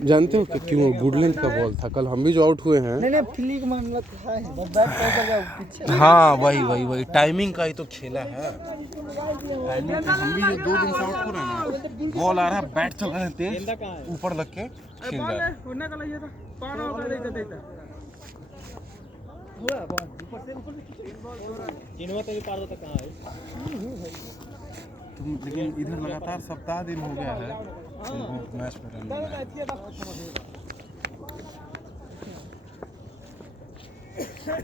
जानते हो कि क्यों? गुड लेंथ का बॉल था, कल हम भी जो आउट हुए हैं। नहीं फ्लिक मामला था, बस बैट पहुंच गया पीछे। हाँ वही टाइमिंग का ही तो खेला है। टाइमिंग का हम भी जो 2 दिन से आउट हो रहे हैं ना, बॉल आ रहा है, बैट चल रहा है तेज, ऊपर लग के खेल जा रहा है। तुम लेकिन इधर लगातार सप्ताह दिन हो गया है तुमको मैच पे रन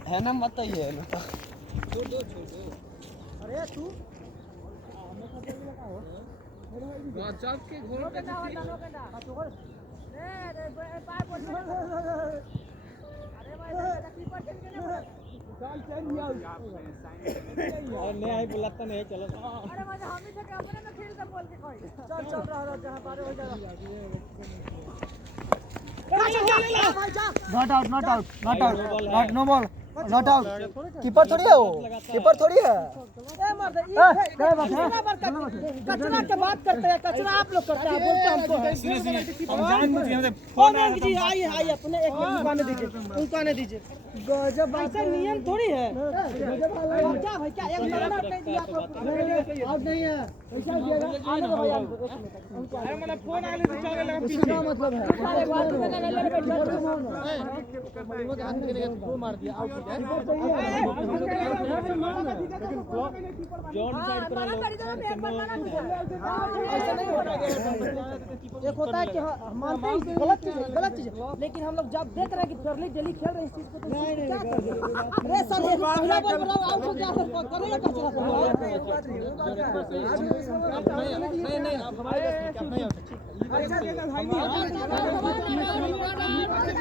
है ना, मत ही है ना। अरे तू व्हाट्सएप के घोर पे काल चल दिया और नहीं आई बुलाता नहीं चलो। अरे मजा हम ही से अपने में खेल से बोल के कोई चल रहा जहां बारे हो जाएगा। Not know ball not out. Keeper थोड़ी है वो, कीपर थोड़ी है। कचरा के बात करते हैं, कचरा आप लोग करते हैं, बोलते हमको फोन आई अपने एक उनका ने दीजिए। गजब ऐसा नियम थोड़ी है। क्या भाई क्या एक मरना कह दिया आप आउट नहीं है ऐसा दिएगा। आने दो भैया अरे मतलब फोन आले तो चले लगा पीछे मतलब है। अरे बात करने लगे बैठ वो मार दिया आउट। जोन साइड पर ऐसा नहीं होता। एक होता है कि मानते हैं गलत चीज है, लेकिन हम लोग जब देख रहे हैं कि फेयरली डेली खेल रहे हैं इस चीज को तो क्या करेंगे। अरे सर ये पहला बॉल बनाओ आउट हो गया फिर करेगा कचरा। नहीं आप हमारे अच्छा देना भाई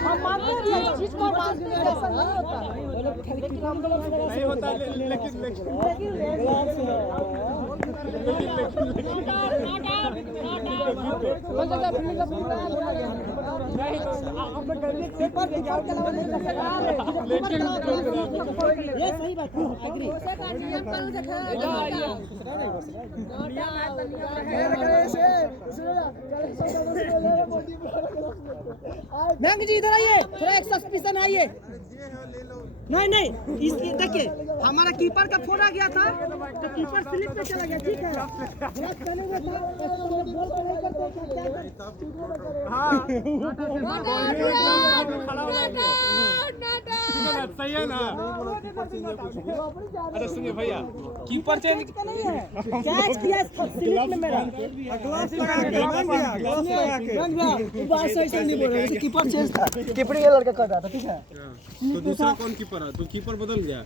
हम मानते हैं इस चीज को बात ऐसा नहीं होता नहीं होता ये सही बात है। जी इधर आइए, थोड़ा एक सस्पिशन आइए। नहीं इसलिए देखिए हमारा कीपर का फोन आ गया था तो कीपर स्लिप पे चला गया। ठीक है गलत करने को बॉल को लेकर तो क्या सही है ना। अरे सुनिए भैया कीपर चेंज नहीं है, कैच किया स्लिप में मेरा ग्लव्स लगा के बात सही से नहीं बोल रहे। कीपर चेंज था, कीपरिंग लड़का कर रहा था। ठीक है तो दूसरा कौन कीपर है? तो कीपर बदल गया,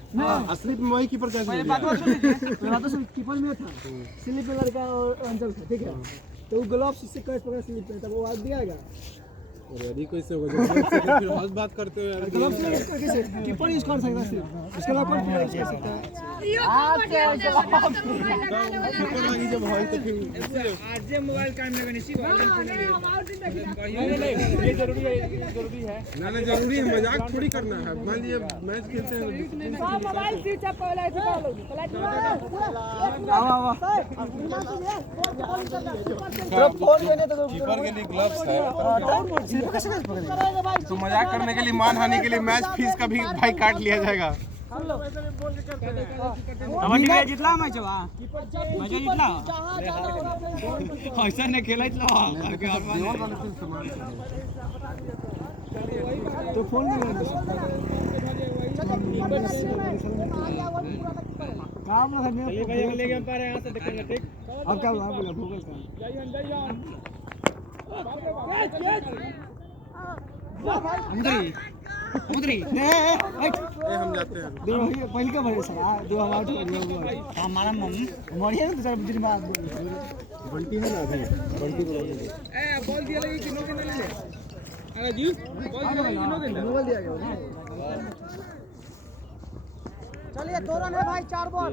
असली में वही कीपर कैसे हो गया? बात तो कीपर में था, स्लिप में लड़का और अंजल था। ठीक है तो ग्लव्स से कैच पकड़ा स्लिप में तब वो आज दिया गया। अरे यदि कैसे होगा फिर हंस बात करते हो यार। ग्लव्स कैसे कीपर यूज कर सकता है, इसके अलावा कौन यूज कर सकता है? कीपर लगी जब हॉल तो फिर आज मोबाइल काम में नहीं ये जरूरी है ना जरूरी है, मजाक थोड़ी करना है। मान लीजिए मैच खेलते हैं मोबाइल स्विच ऑफ कर लो कीपर के लिए ग्लव्स है। तो मजाक करने के लिए, मान हानि के लिए मैच फीस का भी भाई काट लिया जाएगा। कबड्डी में जितला मैच बा मैच जितला ऐसा ने खेला इतला तो फोन नहीं काम ना करने चलिए भाई अगले गेम पर यहां से देखेंगे। ठीक अब क्या हुआ बोला भूगल का जाइए उधरी हम जाते हैं दो पहले का भरे सर दो हम आउट कर दिया हमारा मरिए ना दूसरा दिन बाद बंटी है ना अभी बंटी को ए बॉल दिया लगी कि नो के ले अरे जी बॉल दिया लगी नो के बॉल दिया गया। चलिए 2 रन है भाई 4 बॉल।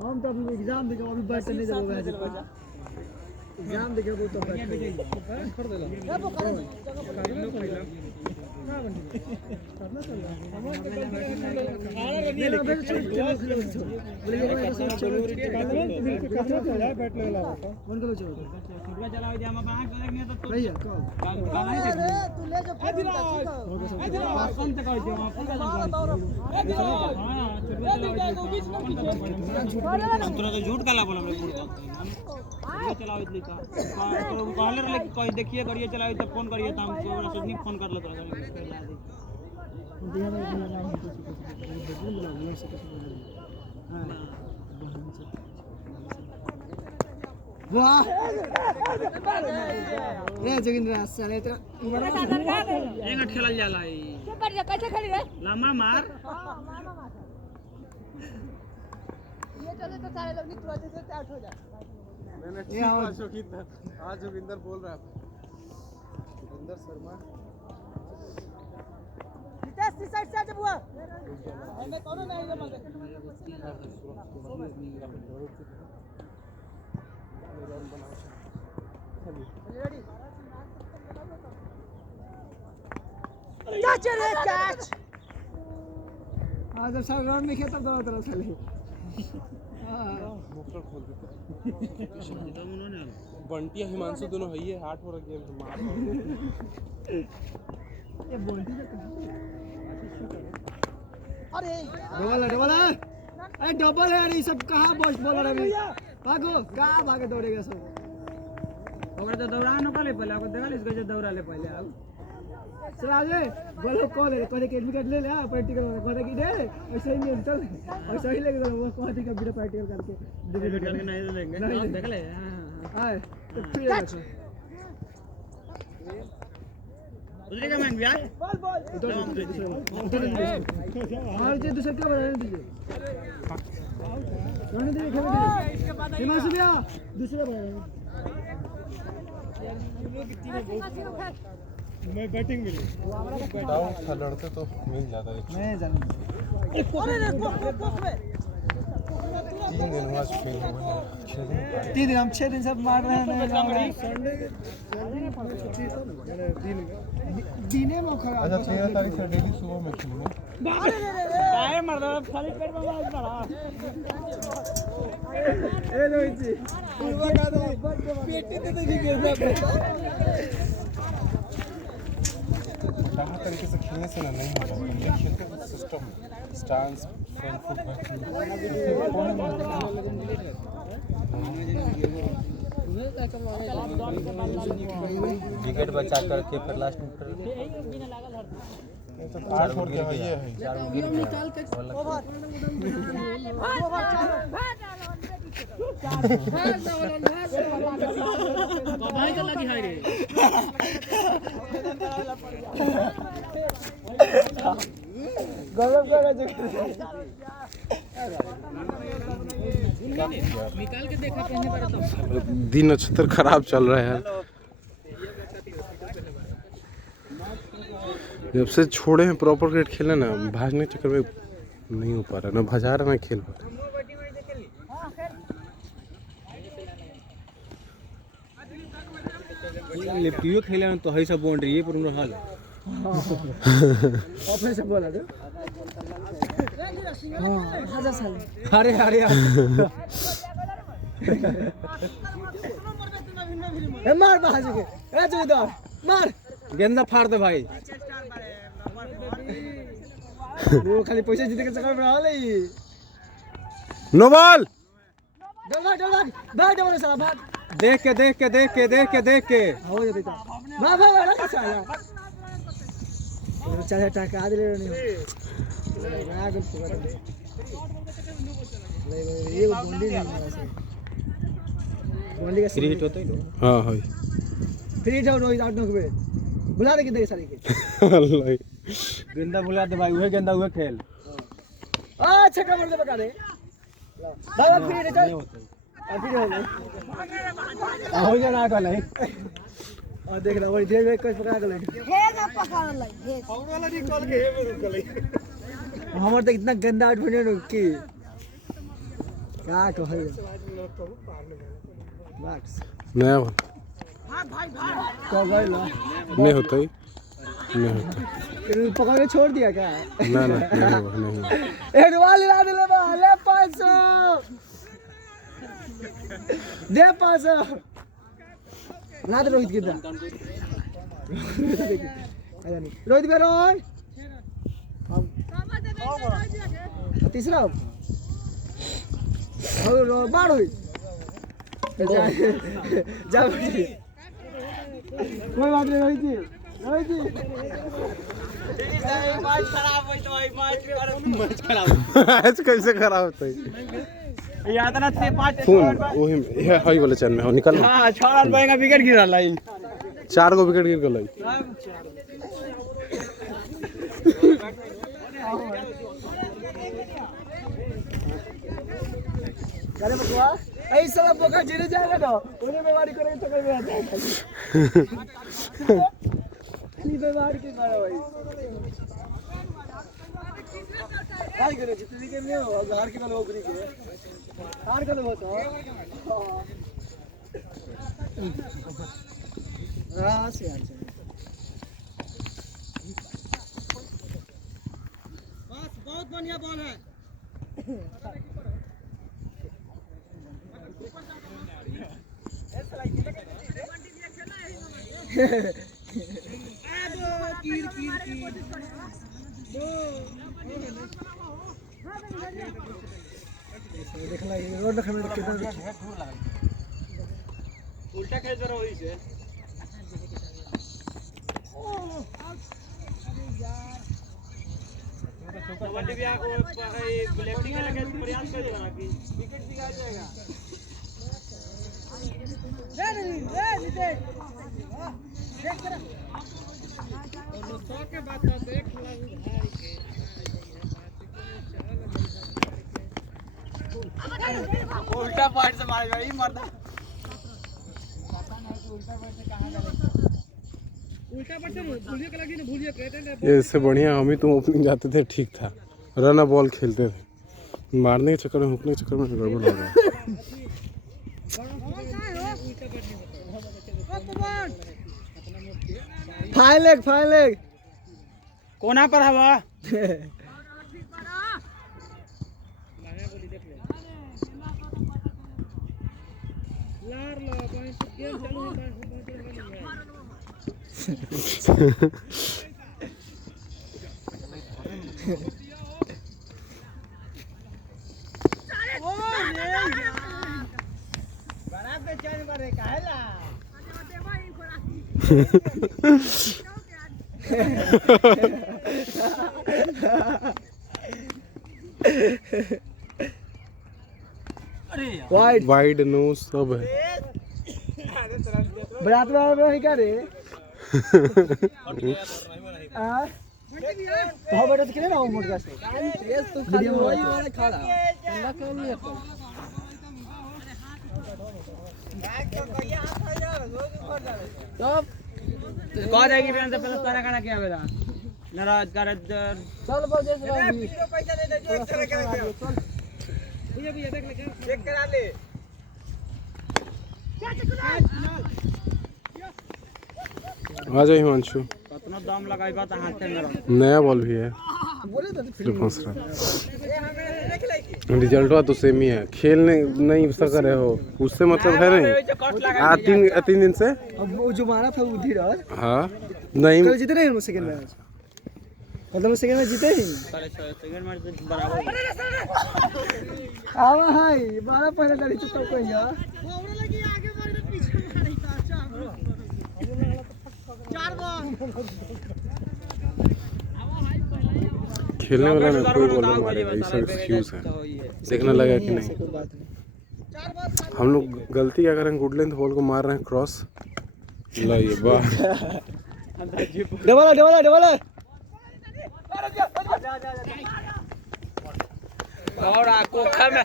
हम तो अभी एग्जाम देके अभी बैठ नहीं जाओगे। एग्जाम देखे वो तो बैठ कर देला झूठ काला बोला चलाओ कहले देखिए करिए चलाओ तब फोन करिए तो हम फोन कर लो वाह रे जोगिंद्र साले तो एंगा खेलल जाला ई कैसे खेली रे लम्बा मार ये चले तो सारे लोग नहीं तुरंत से आउट हो जाए मैंने आज जोगिंदर बोल रहा है जोगिंदर शर्मा नितेश इस साइड से आ बुआ मैं कौन नहीं रे मत रेडी कैच रे कैच आज सब रन में खेता दोनों तरफ चले मोटर खोल देते बंटी हिमांशु दोनों है ये 8 हो रखे मार ये बंटी अरे डबल है अरे डबल है ये सब कहां बॉल बॉलर है भागो कहां भागे दौड़ेगा सब ओकरा तो दौड़ा न काले पहले आपको देखा इसको जो दौड़ा ले पहले अब सराजे बोलो कॉल है कोई के विकेट ले ले प्रैक्टिकल कोई की दे ऐसे ही नहीं चल ऐसे ही लेके वो कोई का बिना प्रैक्टिकल करके विकेट करके नहीं देंगे देख ले हां तो फिर उधर का मैन यार बॉल और जे दूसरे क्या बनाने दीजिए रहने दीजिए खेलने दीजिए हिमांशु भैया दूसरे बनाने मैं बैटिंग मिली लड़ते तो मिल जाता है मैं जानू अरे रे कोक में 3 दिन बाद खेल 3 दिन हम 6 दिन सब मार रहे हैं संडे दिने में खड़ा अच्छा 13 तारीख से डेली सुबह में खेलूंगा काहे मार रहा खाली पेट में मार रहा ए रोहित जी पूरा का दो पेटी दे दीजिए कहाँ तरीके से खेलने से ना नहीं होगा ये खेलते हैं system stance front foot wicket बचा करके फिर लास्ट में 8 छोड़ के ये है भाई तो लगी है रे गलत करा जो निकाल के देखा पहले बार तो दिन नक्षत्र खराब चल रहा है यार जब से छोड़े हैं प्रॉपर क्रिकेट खेलना ना भागने के चक्कर में नहीं हो पा रहा ना भजा रहा ना खेल पा रहा लेफ्टियो खेले तो है सब बाउंड्री ये पर हाल ऑफिस से बोला दो हां आजा साले अरे अरे ए मार बाजू के ए जोईदार मार गेंदा फाड़ दे भाई वो खाली पैसा जीते के चक्कर में रहा ले नो बॉल डल भाग डबल साला भाग देख के हो जाते था भाग रहा साला चाचा टाका दे नहीं भाग ले ये बॉन्डी नहीं मारा से बॉन्डी का फ्री हिट होता है हां हां फ्री हिट आउट नो के बुला दे के साले के गेंदा बुला दे भाई वही गेंदा हुए खेल आ छक्का मार दे बता दे भाग फ्री हिट चल अभी हो गया ना कल है और देख रहा वही देख कैसे पकड़ा के ले हेगा पकड़ ले और वाला निकल के हे में रुक ले हमर तो इतना गंदा आउट बने की क्या कहे बस नया भाग भाई भाग कर गए ला नहीं होता ही नहीं होता। पकड़ के छोड़ दिया क्या? ना ना नहीं होगा, नहीं। एक वाली ला दे ले 500 दे 500 ना दे रोहित कितना रोहित बेरोन तीसरा बाढ़ हुई जा कोई बात नहीं रोहित जी मैच कैसे खराब होता है? याद ना थे 5 फोन वही ये हाई वाले चैनल में हो निकल। हां 6 रन पाएगा विकेट गिरा लाई 4 को विकेट गिर गई। अरे बकवा ऐसा बोका जिरे जाएगा तो उन्हें बीमारी करेंगे तो कोई आता है खाली बीमारी के मारा भाई हार करे जितनी के नहीं हो हार के लोग के हार के लोग तो हां से यार बस बहुत बढ़िया बॉल है उल्टा खेल जरा वही से कबड्डी भी को ब्लैकिंग के लगे प्रयास कर रहा कि विकेट भी आ जाएगा के बात देख उल्टा पार्ट से मारे भाई मरता उल्टा पार्ट से भूलिए के लगी ना भूलिए कहते हैं इससे बढ़िया हम ही तुम ओपनिंग जाते थे ठीक था रन बॉल खेलते थे मारने के चक्कर में हुकने के चक्कर में गड़बड़ हो गया फाइन लेग कोना पर हवा वाइड नो सब है बरात में नहीं क्या रे तो बेटा तो किने ना मोट का से तो वीडियो में वही वाला खड़ा ठंडा क्यों नहीं है तब कह जाएगी फिर से पहले सारा खाना क्या बेटा नाराज कर चल बजे से पैसा दे दे एक तरह का चल भैया भैया देख ले चेक करा ले आ जाए हिमांशु कितना दाम लगाई बात हाथ में रहा नया बॉल भी है बोले तो फिर फंस रहा रिजल्ट तो सेम ही है खेलने नहीं सक रहे हो उससे मतलब है नहीं 3 दिन से अब वो जो मारा था वो धीरज हाँ नहीं कल जीते नहीं सेकंड मैच मतलब सेकंड मैच जीते ही सेकंड मैच बराबर हां हाय 12 पहले लड़ी तो कोई यार ओवरे लगी आगे मारे तो पीछे मारी था चार बॉल खेलने वाला में कोई बॉलर मारेगा ये सब एक्सक्यूज है देखने लगा कि नहीं हम लोग गलती क्या करें गुड लेंथ बॉल को मार रहे हैं क्रॉस लाइए वाह डबल और कोखा में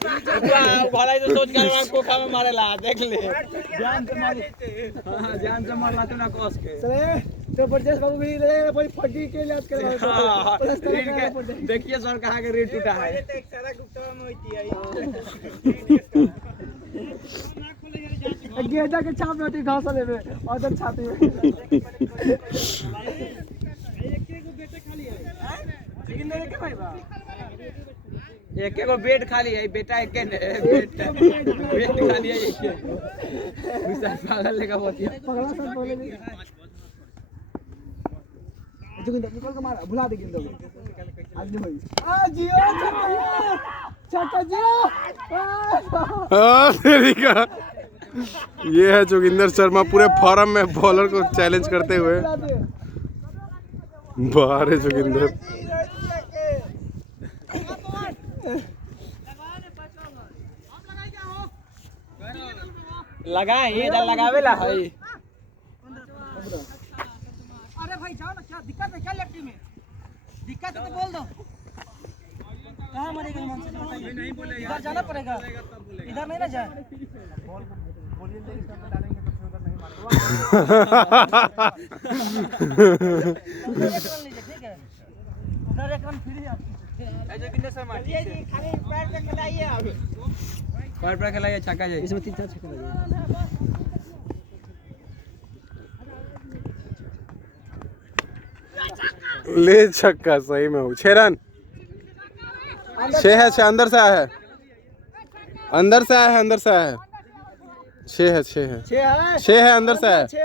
भलाई तो सोच कर कोखा में मारेला देख ले जान से मार हां जान से मारला तू ना कोस के चले तो परचेस बाबू भी ले भाई फटी के याद कर देखिए सर कहां के रेट टूटा है एक सारा गुप्ता में होती है गेंदा के छाप होती घास ले में और छाती में एक एक बेड खाली है बेटा एक ने बेड खाली है एक पागल लेगा बहुत ही पगला सर बोले जोगिंदर निकल के मार भुला दे गिंदो आज नहीं होई आ जियो छक्का जियो तेरी का ये है जोगिंदर शर्मा पूरे फॉरम में बॉलर को चैलेंज करते हुए बाहर है जोगिंदर। लगाए इधर लगावेला है। अरे भाई जाओ ना, क्या दिक्कत है क्या लेफ्टी में? दिक्कत है तो बोल दो। कहाँ मरेगा मन से बताइए। नहीं बोले इधर जाना पड़ेगा, इधर नहीं ना जाए। ठीक है, उधर एक रन फ्री है। पैर पे खिलाइए छक्का जाए। इसमें 3-4 छक्के लगे। ले छक्का सही में हो 6 रन 6 है 6 अंदर से आया है अंदर से आया है अंदर से आया है 6 है 6 है 6 है अंदर से आया 6 है।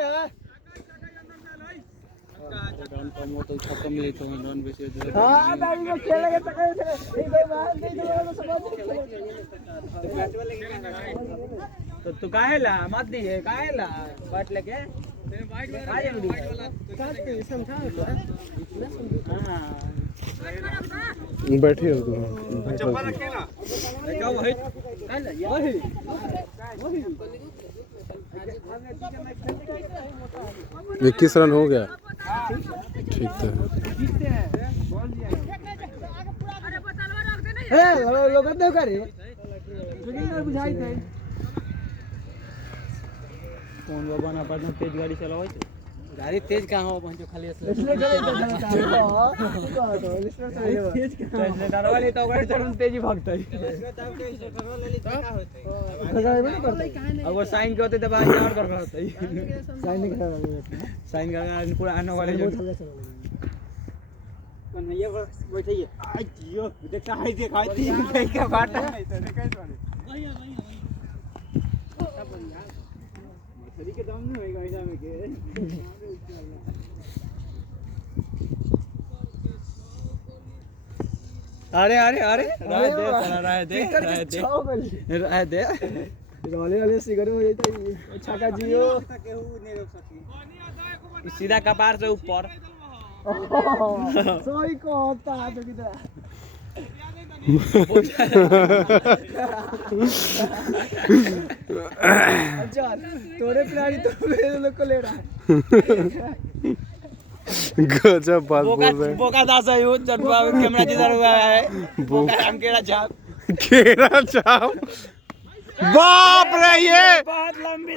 हाँ दादी को खेलेंगे तो एक बार नहीं तो समझ। तो तू काहेला मत दिए काहेला बाट लेके बैठे हो तुम 21 रन हो गया ठीक है लोग दो करे बुझाई थे कौन बाबा ना पड़ना तेज गाड़ी चलाओ गाड़ी तेज कहां हो पहुंचो खाली इसलिए करे तो तेज इसलिए डरवाली तो गाड़ी चढ़न तेज ही भागता है अब वो साइन के होते तो बाहर और कर होता है साइन नहीं करा साइन का पूरा आने वाले जो कन्हैया बैठिए आज जियो देखा है देखा तीन क्या बात है मछली के दाम नहीं होएगा ऐसा में के अरे अरे अरे रह दे रोले वाले सिगरेट हो जाता है छक्का जियो सीधा कपार से ऊपर सही कहता है तो किधर अच्छा तोरे प्यारी तो मेरे लोग को ले रहा है गजब बात बोल रहे हैं बोका दास है वो चटवा कैमरा जिधर हुआ है बोका हम केड़ा छाप बाप रे ये बहुत लंबी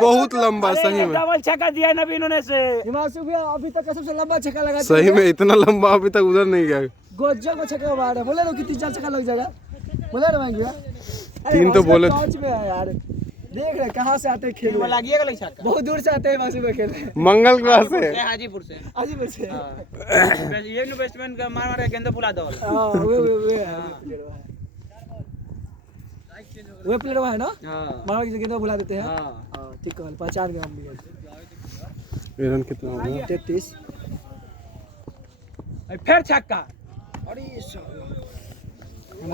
बहुत लंबा सही में डबल छक्का दिया ना इन्होंने से हिमांशु भैया अभी तक सबसे लंबा छक्का लगा सही में इतना लंबा अभी तक उधर नहीं गया गोजो को छक्का मारा बोले तो कि 3-4 छक्का लग जाएगा बोला ना भैया 3 तो बोले टॉच में है यार देख रहे कहां से आते खेल वो लागिएगा ले छक्का बहुत दूर से आते हैं हिमांशु भाई खेलने मंगल ग्रास से हाजीपुर से हाजीपुर से ये नो बैट्समैन का मार मार गेंद फुला दो हां वो प्लेयर है ना हां मारो की गेंद बुला देते हैं हां हां ठीक है पहचान गए हम भी रन कितना हो गया 33 फिर छक्का अरे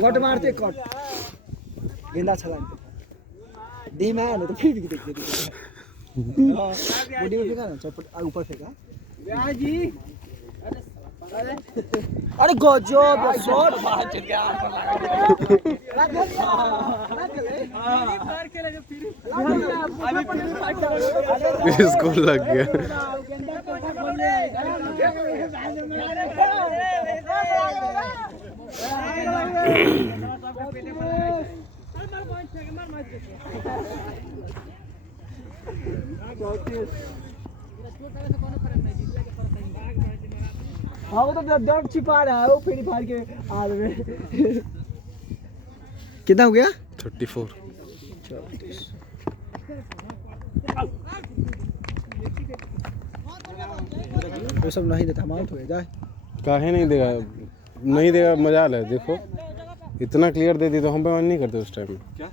कट मारते कट गेंदा छलांग दी में आया ना तो फिर भी देख बॉडी में फेंका ना चौपट ऊपर फेंका जी अरे गजब शॉट बात चल गया इसको लग गया हाँ वो तो दर्द छिपा रहा है वो फिर फाड़ के आ रहे कितना हो गया 34 वो सब नहीं देता माउंट हो जाए काहे नहीं देगा नहीं देगा मजाल है। देखो इतना क्लियर दे दी तो हम पे मन नहीं करते उस टाइम में। क्या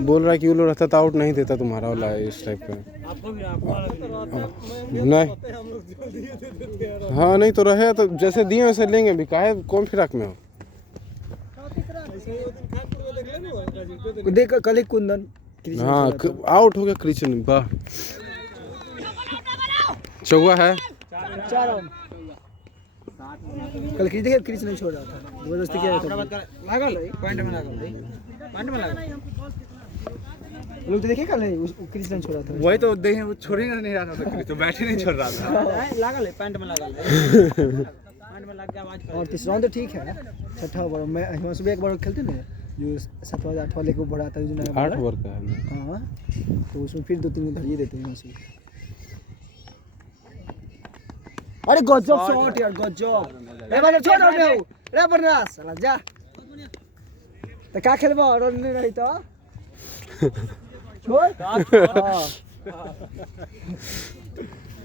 बोल रहा है कि वो लोग रहता तो आउट नहीं देता तुम्हारा वाला इस टाइप का। आपको भी आपको नहीं हाँ नहीं तो रहे तो जैसे दिए वैसे लेंगे भी। काहे कौन फिराक में हो। देख कल कुंदन हाँ आउट हो गया कृष्ण। वाह चौवा है। 4 रन कल क्रिच नहीं छोड़ रहा था, जबरदस्ती किया था। लागल पॉइंट में लागल लोग तो देखे कल क्रिच नहीं छोड़ा था। वही तो देखे वो छोड़ेगा नहीं रहा था तो बैट ही नहीं छोड़ रहा था। लागल है पैंट में लागल पैंट में लग गया आवाज। और तीसरा राउंड तो ठीक है। छठा ओवर में हिमांशु भी एक बार खेलते ना जो 7वां 8वां लेके बढ़ाता है 8 ओवर का है। हाँ तो उसमें फिर 2-3 धरिए देते हैं हिमांशु। अरे गजब शॉट यार गजब। ए भाई छोड़ दे रे बनरास साला जा तो का खेलबो रन नहीं रही तो छोड़। हां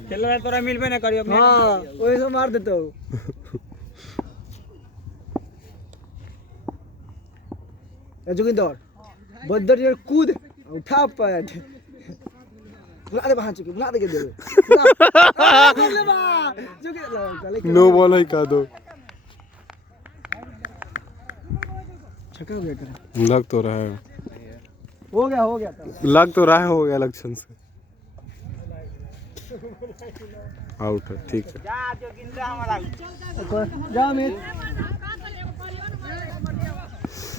खेल रहा तोरा मिलबे ना करियो अपने। हां ओए से मार देतो। ए जोगिंदर बदर यार कूद उठा पैड बुला दे वहां चुके बुला दे के दे नो बॉल है का दो। छक्का हो गया कर लग तो रहा है हो गया था। लग तो रहा है हो गया इलेक्शन से। आउट है ठीक है। जा जोगिंदर हमारा जा अमित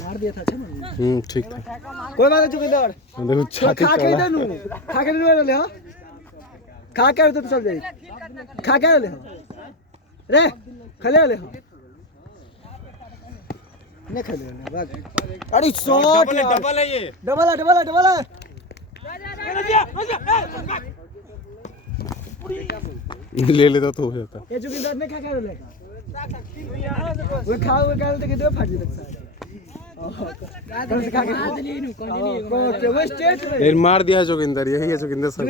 मार दिया था। अच्छा ठीक था। कोई बात नहीं जोगिंदर देखो छाती खा के चला। दे नू खा के ले ले हो खा के तो चल जाई खा के ले हो रे खले ले हो नहीं खले ले भाग। अरे शॉट डबल है ये डबल है ले लेता तो हो जाता। ये जोगिंदर ने खा के लेगा वो खा वो गाल के दो फाड़ देता फिर मार दिया है जोगिंदर। यही है जोगिंदर सर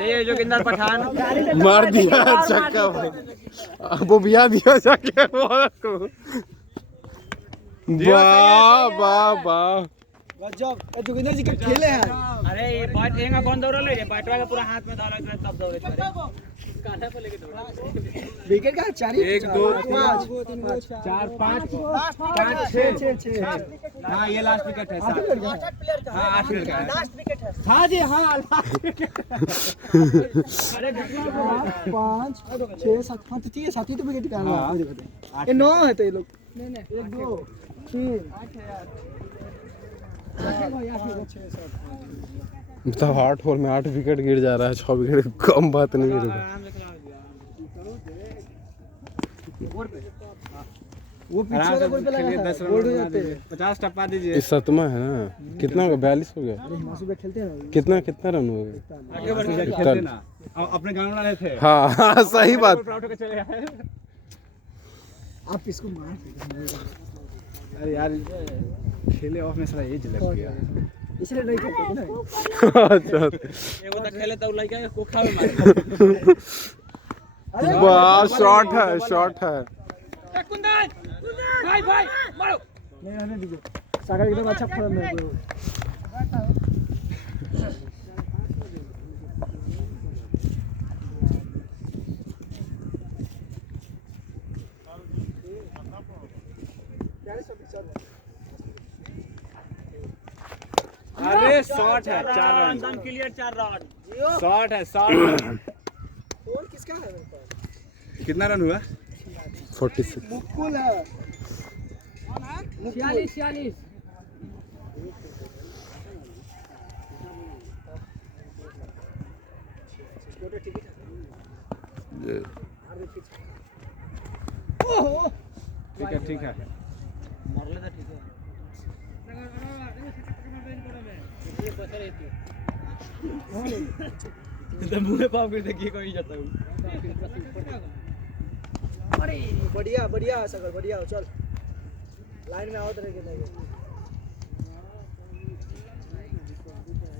ये जोगिंदर पठान मार दिया छक्का भाई। अब वो बिया दिया जाके बॉल को। वाह वाह वाह गजब जोगिंदर जी के खेले हैं। अरे ये बैट एंगा कौन दौड़ले रे बैटवा के पूरा हाथ में धरल के तब दौड़े थे विकेट का 4 1 2 5 4 5 6 हां ये लास्ट विकेट है 7 हां 8 विकेट का लास्ट विकेट है। हां जी हां लास्ट विकेट अरे 5 6 7 5 तो ठीक है 7 ही तो विकेट का है। ये 9 है तो ये लोग नहीं 1 2 3 8 है यार। मतलब 8 ओवर में 8 विकेट गिर जा रहा है। 6 विकेट कम बात नहीं है। वो पीछे वाला गोल पे लगा है 10 रन हो जाते हैं 50 टप्पा दीजिए। इस 7वां है ना कितना होगा 42 हो गया। अरे हिमांशु भाई खेलते हैं ना कितना रन हो गया। आगे बढ़ के खेलते ना अपने गांव वाले थे हाँ सही बात। प्राउड के चले आए। आप इसको मार अरे यार खेले ऑफ में साला एज लग गया इसलिए नहीं खेलते ना। अच्छा एगो तो खेले तो लइका के कोखा में मार। वाह शॉट है कुंदन भाई मारो नहीं रहने दीजिए सागर एकदम अच्छा फॉर्म में है। अरे शॉट है 4 रन एकदम क्लियर 4 रन शॉट है शॉट। फोन किसका है मेरे पास? कितना रन हुआ 46 मुकुल है 46 ठीक है मरले तो ठीक है। तो मुंह पाप के देखिए कोई जाता हूं। अरे बढ़िया सागर बढ़िया चल लाइन में आओ तरह के नहीं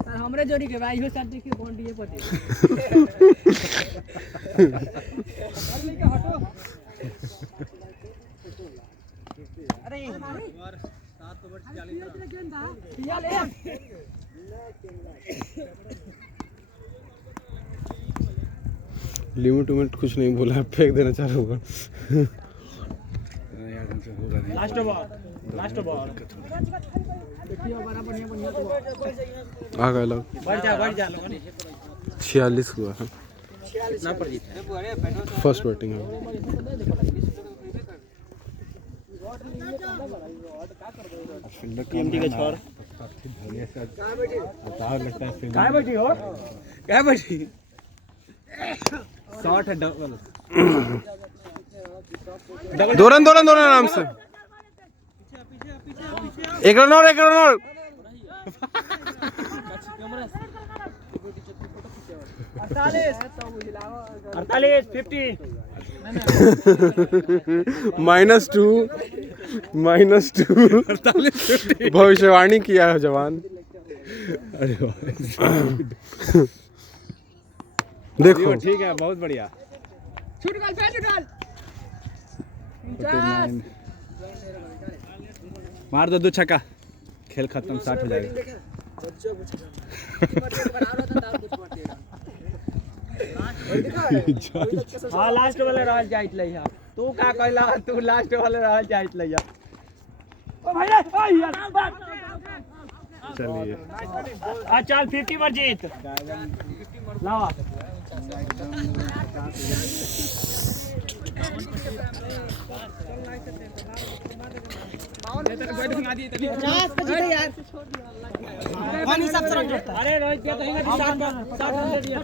सर हमरे जोड़ी के भाई हो साथ देखिए बॉन्ड ये पते हटो लिमिट उमिट कुछ नहीं बोला, फेंक देना चालू होगा। लास्ट बॉल आ गए लोग। बढ़ जा 46 हुआ है, ना पर जीत फर्स्ट बैटिंग है। टीएमटी के छोर काय बैठी हो, काय बैठी शॉट है डबल दो रन आराम से। एक रन और। 48 50 -2 भविष्यवाणी किया है जवान। देखो ठीक है, बहुत बढ़िया। मार दो 2 छक्का, खेल खत्म, 60 हो जाएगा। हाँ लास्ट वाले रहल जाइत लइहा, तू का कहला, तू लास्ट वाले रहल जाइत लइहा। ओ भैया ओ यार चलिए आ चल 50 पर जीत लावा। पानी सब तरह करता है। अरे रोहित क्या कहेंगे, 60 रन दे दिया।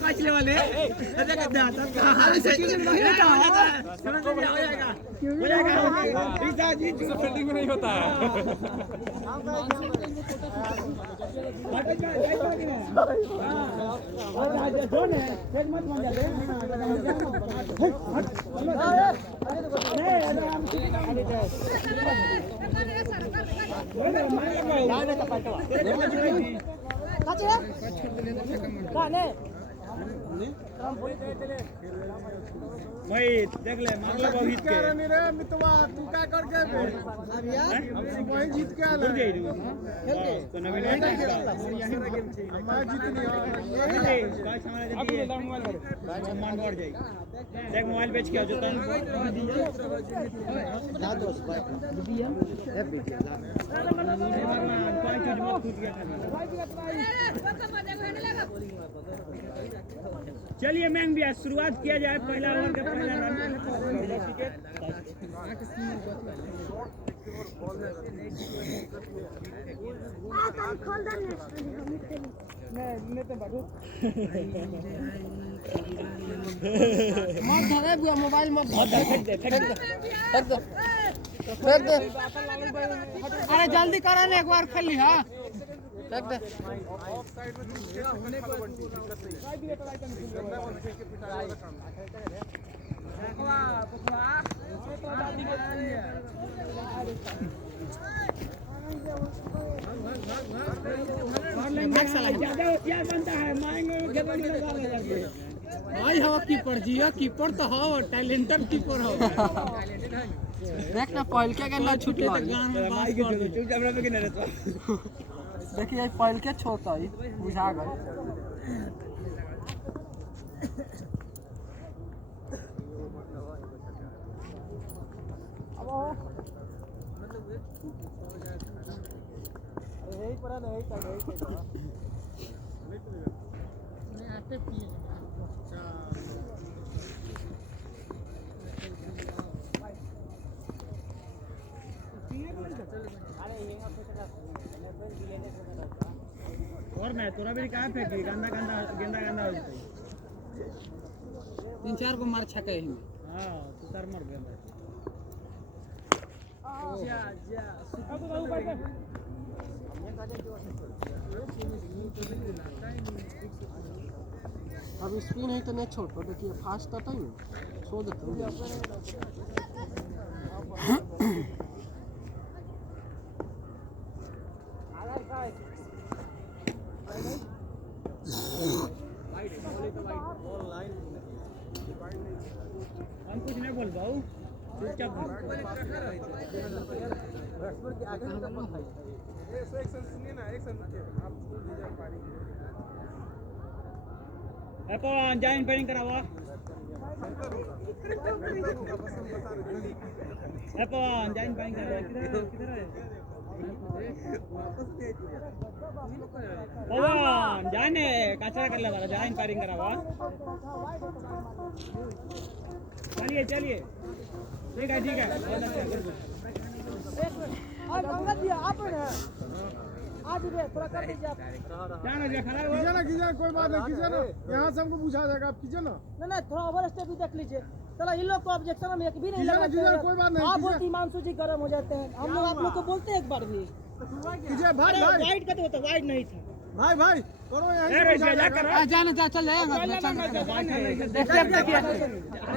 पिछले वाले फील्डिंग में नहीं होता है। भाई देख ले, मार ले बहुत के मेरे मितवा, तू क्या कर गए अब यार, हम वही जीत के आले खेल के तो नवीन मैं जीत नहीं ये गाइस हमारे दे मोबाइल करो, सम्मान बढ़ जाएगी। देख मोबाइल बेच के आओ, जो तुम ना दोस्त भाई दिया है बेच ला कोई चीज मत कूद गया। चलिए मैंग भी शुरुआत किया जाए, पहला ओवर का पहला रन। मत धरे बुआ, मोबाइल मत फेंक दे। अरे जल्दी करा ना, एक बार खेल ली। हाँ फेंक दे। भाई हवा कीपर जियो, कीपर तो हो, टैलेंटेड कीपर हो। देख ना पहल के ना छूट देखिए, पहल के छोड़ता है, बुझा गए। और मैं तोरा भी कहाँ फेंकी, गंदा हो जाता। 3-4 को मार छके ही। हाँ तू तार मर गया। अब स्पिन है तो नहीं छोड़, तो देखिए फास्ट आता है ना, छोड़ देते हैं। हम कुछ नहीं बोल बाबू चुपचाप अपन जॉइन पेरिंग करावा अपन जॉइन पेरिंग करावा किधर है पवन जाने कचरा कर ले वाला जॉइन पेरिंग करावा चलिए चलिए ठीक है और अंगद जी आप ना आज रे थोड़ा कर दीजिए आप जाना जी खड़ा हो कीजिए कोई बात नहीं कीजिए ना यहाँ से हमको पूछा जाएगा आप कीजिए ना ना थोड़ा ओवर स्टेप भी देख लीजिए चलो इन लोग को ऑब्जेक्शन में एक भी नहीं लगा कोई बात नहीं आप बहुत हिमांशु जी गर्म हो जाते हैं हम लोग आप लोग को बोलते हैं एक बार भी कीजिए भाई भाई वाइट का तो होता वाइट नहीं था भाई करो यहाँ जाना जा चल जाएगा नहीं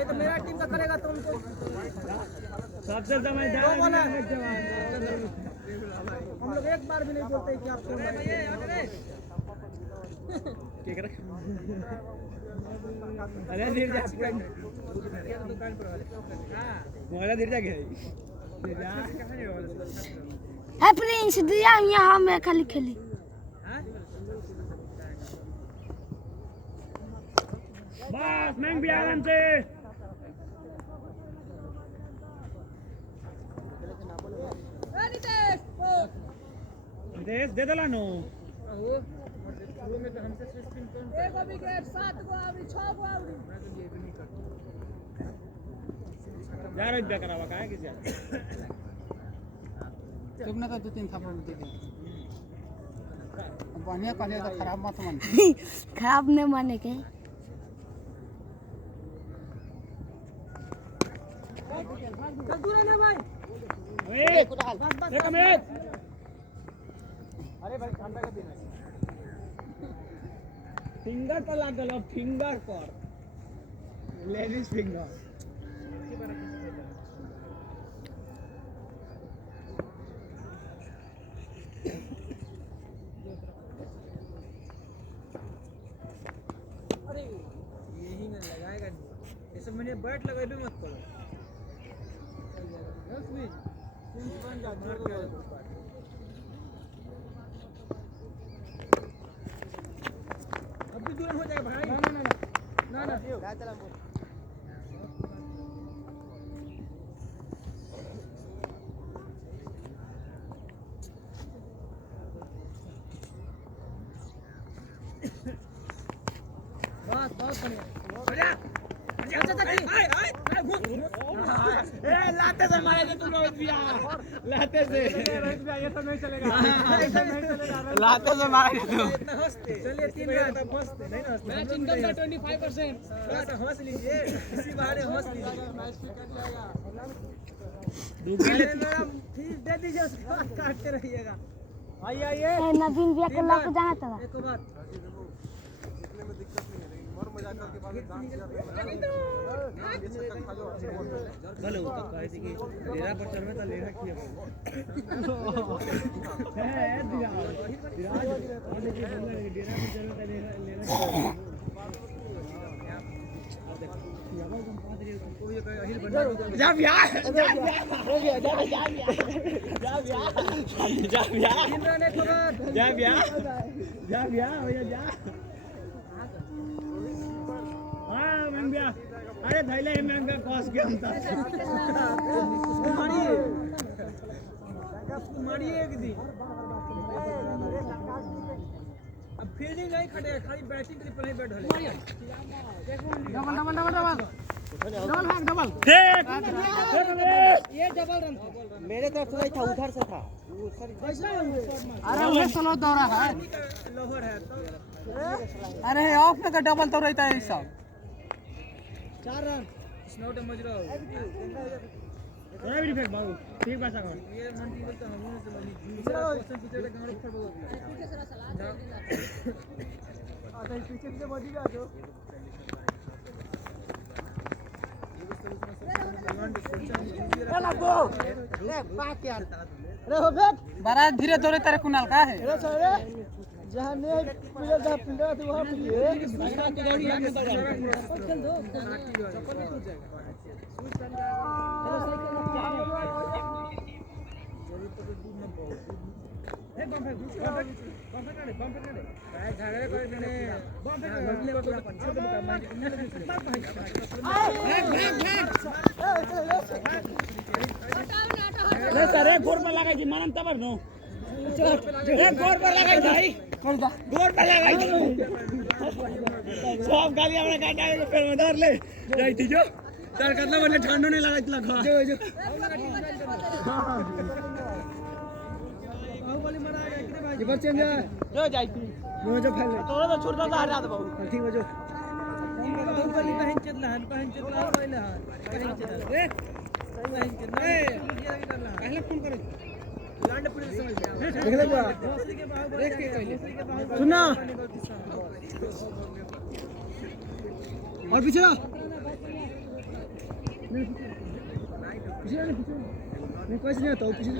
तो मेरा टीम का करेगा तो उनको सबसे समझदार हम लोग एक बार भी नहीं बोलते कि आप क्या कर अरे धीरे जा मोबाइल धीरे जा गया है प्रिंस दिया यहाँ में खाली खेली बस मैं भी आराम से दे दला नो एक विकेट 7 गो आवरी 6 गो आवरी यार इधर करावा का है किसी तुमने तो 2-3 थप्पड़ दे दिया बढ़िया कहले तो खराब मत मान खराब नहीं माने के चल तू रहना भाई एक मिनट अरे भाई ठंडा का दिन है फिंगर पर लग गलो फिंगर पर लेडीज फिंगर अरे यही में लगाएगा ये सब मैंने बैट लगाए भी मत करो अभी दूर हो जाएगा भाई ना बहुत बढ़िया लाते से मारे थे तुम रोहित भैया लाते से ये तो नहीं चलेगा लाते से मारे थे इतना हंसते चलिए 3 रन तब हंसते नहीं ना हंसते मैच इनकम का 25% थोड़ा सा हंस लीजिए इसी बहाने हंस लीजिए फीस दे दीजिए उसके बाद काटते रहिएगा आइए नवीन भैया के लग जाना था एक बात चलो तो कहे थी कि लेरा पर चल में तो लेरा किया है दिया और देखिए बंदा डेरा पर चल में तो लेरा जा भैया भैया जा हाँ मैम भैया अरे धैले मैम का कॉस के अंतर मारिए एक दिन अब फील्डिंग नहीं खटेगा खाली बैटिंग के लिए पहले बैट ढले डबल ये डबल रन था मेरे तरफ से नहीं था उधर से था अरे वो स्लो दौड़ा है लोहर है तो अरे ऑफ में का डबल तो रहता है सब 4 रन स्नोट मजरा थोड़ा भी फेंक बाबू ठीक बात कर ये मंडी बोलते हम लोग से मनी दूसरा क्वेश्चन पूछे थे गांव पर बहुत आता पीछे से बॉडी का जो बड़ा धीरे दौड़े तारे कुनाल का है जहाँ ने पूरा जहाँ पिंडा थी वहाँ पे सर गोर पर लगाई थी मानम तबर नो गोर पर लगाई भाई गोर पर लगाई थी सब गाली हमने काटा है फिर में धर ले जाई थी जो तार कतला बने ठंडो नहीं लगाई थी लगा जो बाहुबली मरा गया कितने भाई ये बच्चे ने जो जाई थी जो फैल तो छोड़ दो हरा दो ठीक है जो बाहुबली बहन चला पहले बहन चला ए बहन चला पहले फोन करो लैंड पुलिस समझ देख ले बुआ देख के पहले सुना और पीछे ना पीछे नहीं कैसे नहीं आता पीछे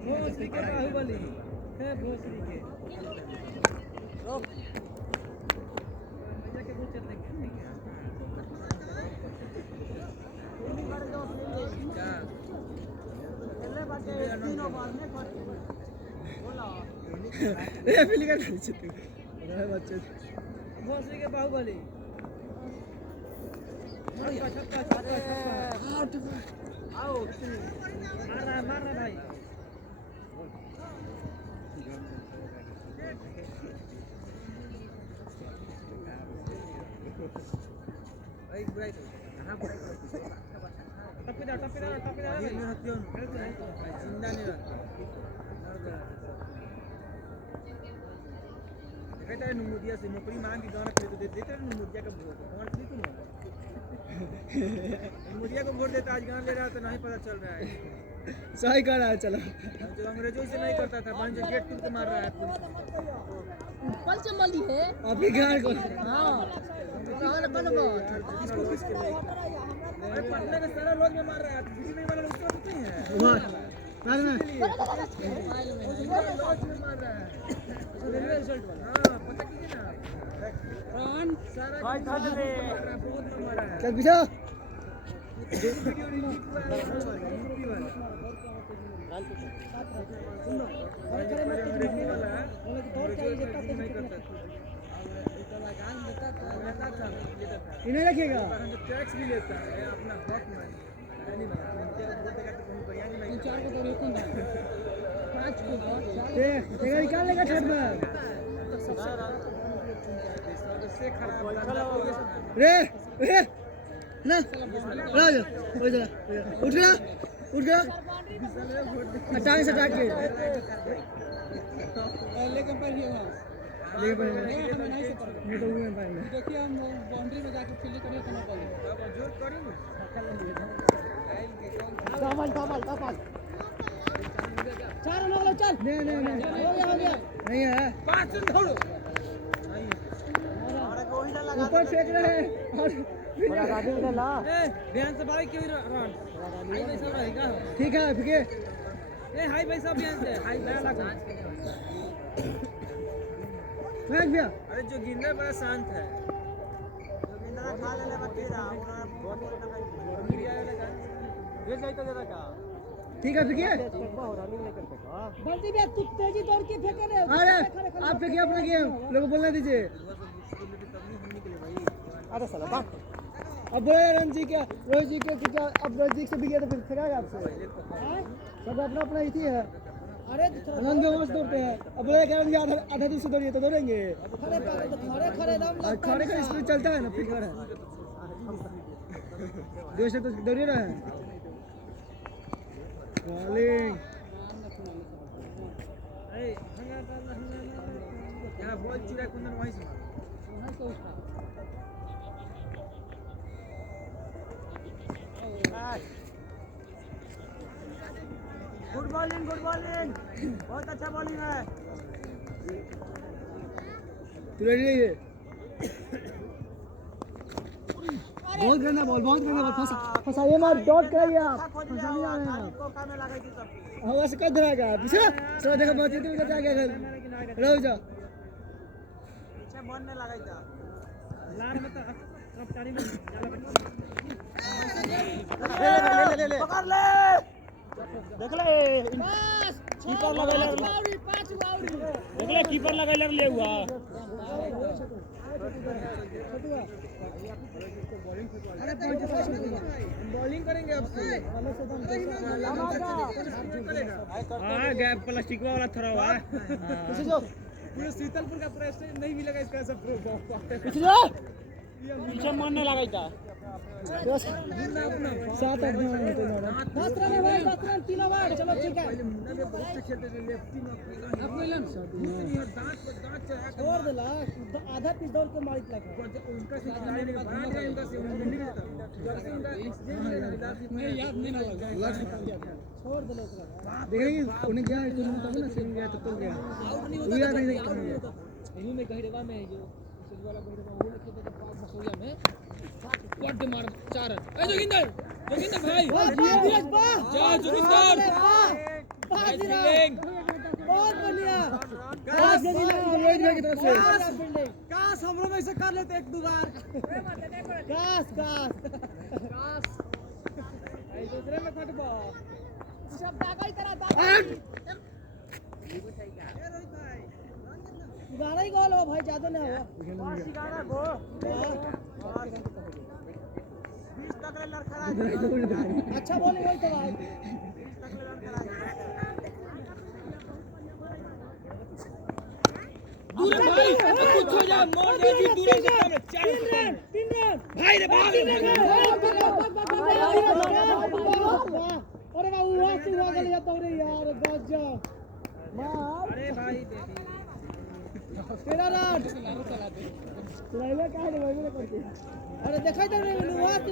भोसरी के बाहुबली है भोसरी के जाके पूछ लेंगे तीनों बार में ए फिलिकर खींच तू अरे बच्चे भोसरी के बाहुबली छक्का आओ मार रहा भाई नुमुदिया से नौकरी मांग के गाना खेले तो देते नुमुदिया का वोट कौन नहीं तुम नुमुदिया को वोट देता आज गाना ले रहा तो नहीं पता चल रहा है सही कर रहा है चलो जो अंग्रेजों से नहीं करता था पांच गेट टूट के मार रहा है कल चमली है अभी गान को हां कहां बन गो इसको किसके लिए अरे पटना के सारा लोग में मार रहा है किसी नहीं वाला उसको पता ही है मारना लॉज में मार रहा है रेलवे रिजल्ट वाला हां पता कीजिए ना कौन सारा भाई खा दे बहुत मार रहा है चल पीछे इन्हें रखिएगा टैक्स भी लेता है अपना हक में निकाल लेगा छठ में रे रे ना राज उठ गया हटाने से हटा के लेकिन पर देखिए हम बाउंड्री में जाके फील्ड करिए तो ना पाए जोर करी दामन चार ना चल नहीं हो गया नहीं है पांच छोड़ो ऊपर फेंक रहे हैं और ध्यान से भाई क्यों रन ठीक है फिके ए हाय भाई सब ध्यान से हाय मैं लगा फेंक दिया अरे जो गिंदा बड़ा शांत है जो गिंदा खा लेले बतेरा ये जाई तो जरा का ठीक है फिके बल्दी बे तू तेजी दौड़ के फेंके रे अरे आप फेंकिए अपना गेम लोगों को बोलने दीजिए अरे साला बात अब बोले रणजी के रोहित जी के अब रोहित जी से भी गया तो फिर फेंकाएगा आपसे सब अपना अपना ही है अरे आनंद मस्त दौड़ते हैं अब बोले रणजी आधा दिन से दौड़िए तो दौड़ेंगे खड़े दम खड़े खड़े स्पीड चलता है ना फिर खड़ा देश तो दौड़िए रहे हैं बॉलिंग यहाँ बॉल चुरा कुंदन वहीं से गुड बॉलिंग बहुत अच्छा बॉलिंग है तू रेडी रहिए बहुत गंदा बॉल फंसाइए मत डॉट कराइए आप फंसा नहीं आ रहे हैं हवा से कट रहेगा पीछे सब देखो बहुत ही दूर जा गया रुक जा पीछे मन नहीं लगाई था लार में तो कब टाड़ी में ले पकड़ ले देख ले कीपर लगा देख ले कीपर लगा ले हुआ बॉलिंग करेंगे अब से हां गैप प्लास्टिक वाला थोड़ा हुआ पूरा शीतलपुर का प्रेस नहीं मिलेगा इसका सब पीछे जा पीछे मन नहीं लगाई था 7-8 भाई तीनों बार चलो ठीक है छोड़ दे ला आधा पीस दौड़ के मारित लगा उनका से नहीं याद नहीं लगा छोड़ दे देखेंगे उन्हें क्या है तुमने तब ना सिंह गया तो गया आउट नहीं होता नहीं इन्हीं में गहरेवा में जो सिंह वाला गहरेवा वो लिखे थे पास मसौलिया में व्हाट मार 4 ए जोगिंदर भाई धीरज बा जा जोगिंदर बहुत बढ़िया काश रोहित भाई की तरफ से काश हम लोग ऐसे कर लेते एक दो बार काश ऐ दूसरे में फटबा सब दागाई करा दागाई गाना ही गोल हो भाई ज्यादा ना हो गाना गो 20 तक लड़खड़ा अच्छा बोले वही तो भाई 20 तक लड़खड़ा दूर भाई कुछ हो जा मोड़ दे जी दूर से 3 रन भाई रे भाग अरे बाबू वहां से हुआ गया तो रे यार गजब मार अरे भाई तेरा रन चलाइले का है भाई मेरे करते अरे देखा तो रे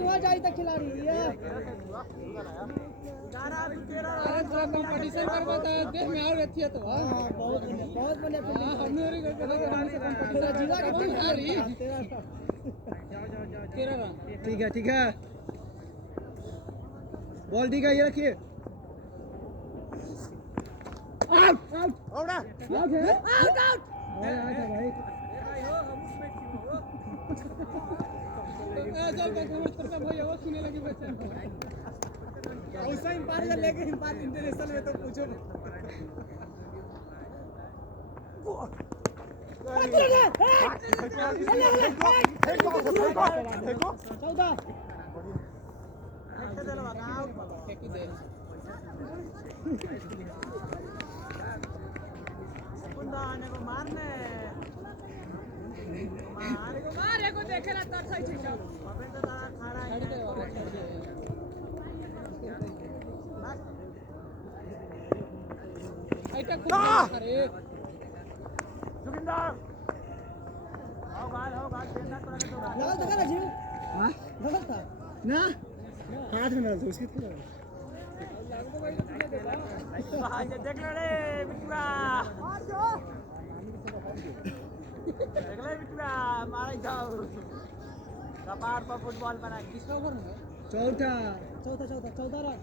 वहां जाई त खिलाड़ी ये 11 13 अरे थोड़ा कंपटीशन करबा त देश में और रहती है तो हां बहुत बढ़िया हमने और तेरा जिला के टीम हारी तेरा रन ठीक है बॉल दी गई रखिए आउट भाई छोटा भाई आवाज सुने लगी बच्चा ऐसा इंपायर लेके इंटरनेशनल में तो पूछो मारे को देखे ना तर सही ठीक अबे तो तारा खड़ा है ऐटा खूब अरे जोगिंदर आओ गाल देना तो लाल देखा ना जी हां देखा था ना हाथ में लगा उसके तो लागो भाई तो हां देख ले रे बिटुआ मार जो देख ले बिटुआ मार जाओ कपार पर फुटबॉल बना किसका ओवर में चौथा रन